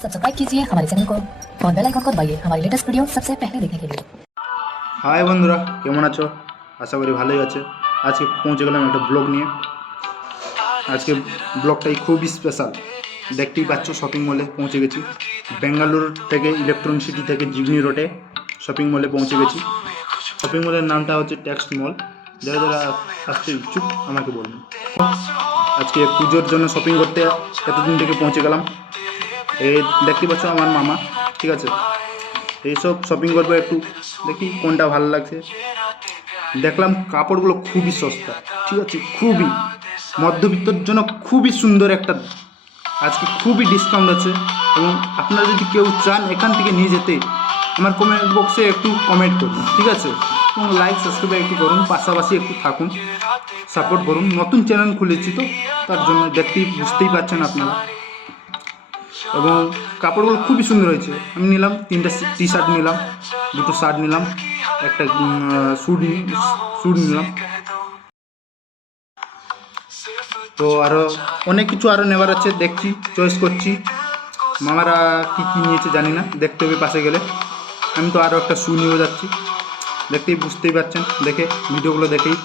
Subscribe कीजिए हमारे channel को और बेल आइकन को दबाइए हमारी लेटेस्ट वीडियो सबसे पहले देखने के लिए। হাই বন্ধুরা, কেমন আছো? আশা করি ভালোই আছে। আজকে পৌঁছে গেলাম একটা ব্লগ নিয়ে। আজকে ব্লগটাই খুবই স্পেশাল। দেখতেই পাচ্ছ শপিং মলে পৌঁছে গেছি। বেঙ্গালুর থেকে ইলেকট্রনিক সিটি থেকে জিগনি রোডে শপিং মলে পৌঁছে গেছি। শপিং মলের নামটা হচ্ছে টেক্সট মল। যারা যারা আসতে ইচ্ছুক আমাকে বলুন। আজকে পুজোর জন্য শপিং করতে এতদিন থেকে পৌঁছে গেলাম। এই দেখতে পাচ্ছ আমার মামা, ঠিক আছে। এইসব শপিং করবো, একটু দেখি কোনটা ভালো লাগছে। দেখলাম কাপড়গুলো খুবই সস্তা, ঠিক আছে, খুবই মধ্যবিত্তর জন্য খুবই সুন্দর একটা। আজকে খুবই ডিসকাউন্ট আছে এবং আপনারা যদি কেউ চান এখান থেকে নিয়ে যেতে আমার কমেন্ট বক্সে একটু কমেন্ট করুন, ঠিক আছে, এবং লাইক সাবস্ক্রাইব একটু করুন, পাশাপাশি একটু থাকুন, সাপোর্ট করুন। নতুন চ্যানেল খুলেছি তো তার জন্য বুঝতেই পারছেন আপনারা। এবং কাপড়গুলো খুবই সুন্দর হয়েছে। আমি নিলাম 3টা টি শার্ট নিলাম, 2টো শার্ট নিলাম, একটা স্যুট নিলাম। তো আরও অনেক কিছু আরও নেওয়ার আছে, দেখছি, চয়েস করছি। মামারা কী কী নিয়েছে জানি না, দেখতে হবে পাশে গেলে। আমি তো আরও একটা শ্যু নিয়ে যাচ্ছি, বুঝতেই পারছেন দেখে, ভিডিওগুলো দেখেই।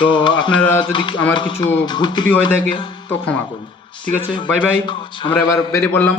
তো আপনারা যদি আমার কিছু ভুল ত্রুটি হয়ে থাকে তো ক্ষমা করুন, ঠিক আছে। বাই বাই, আমরা এবার বেরিয়ে পড়লাম।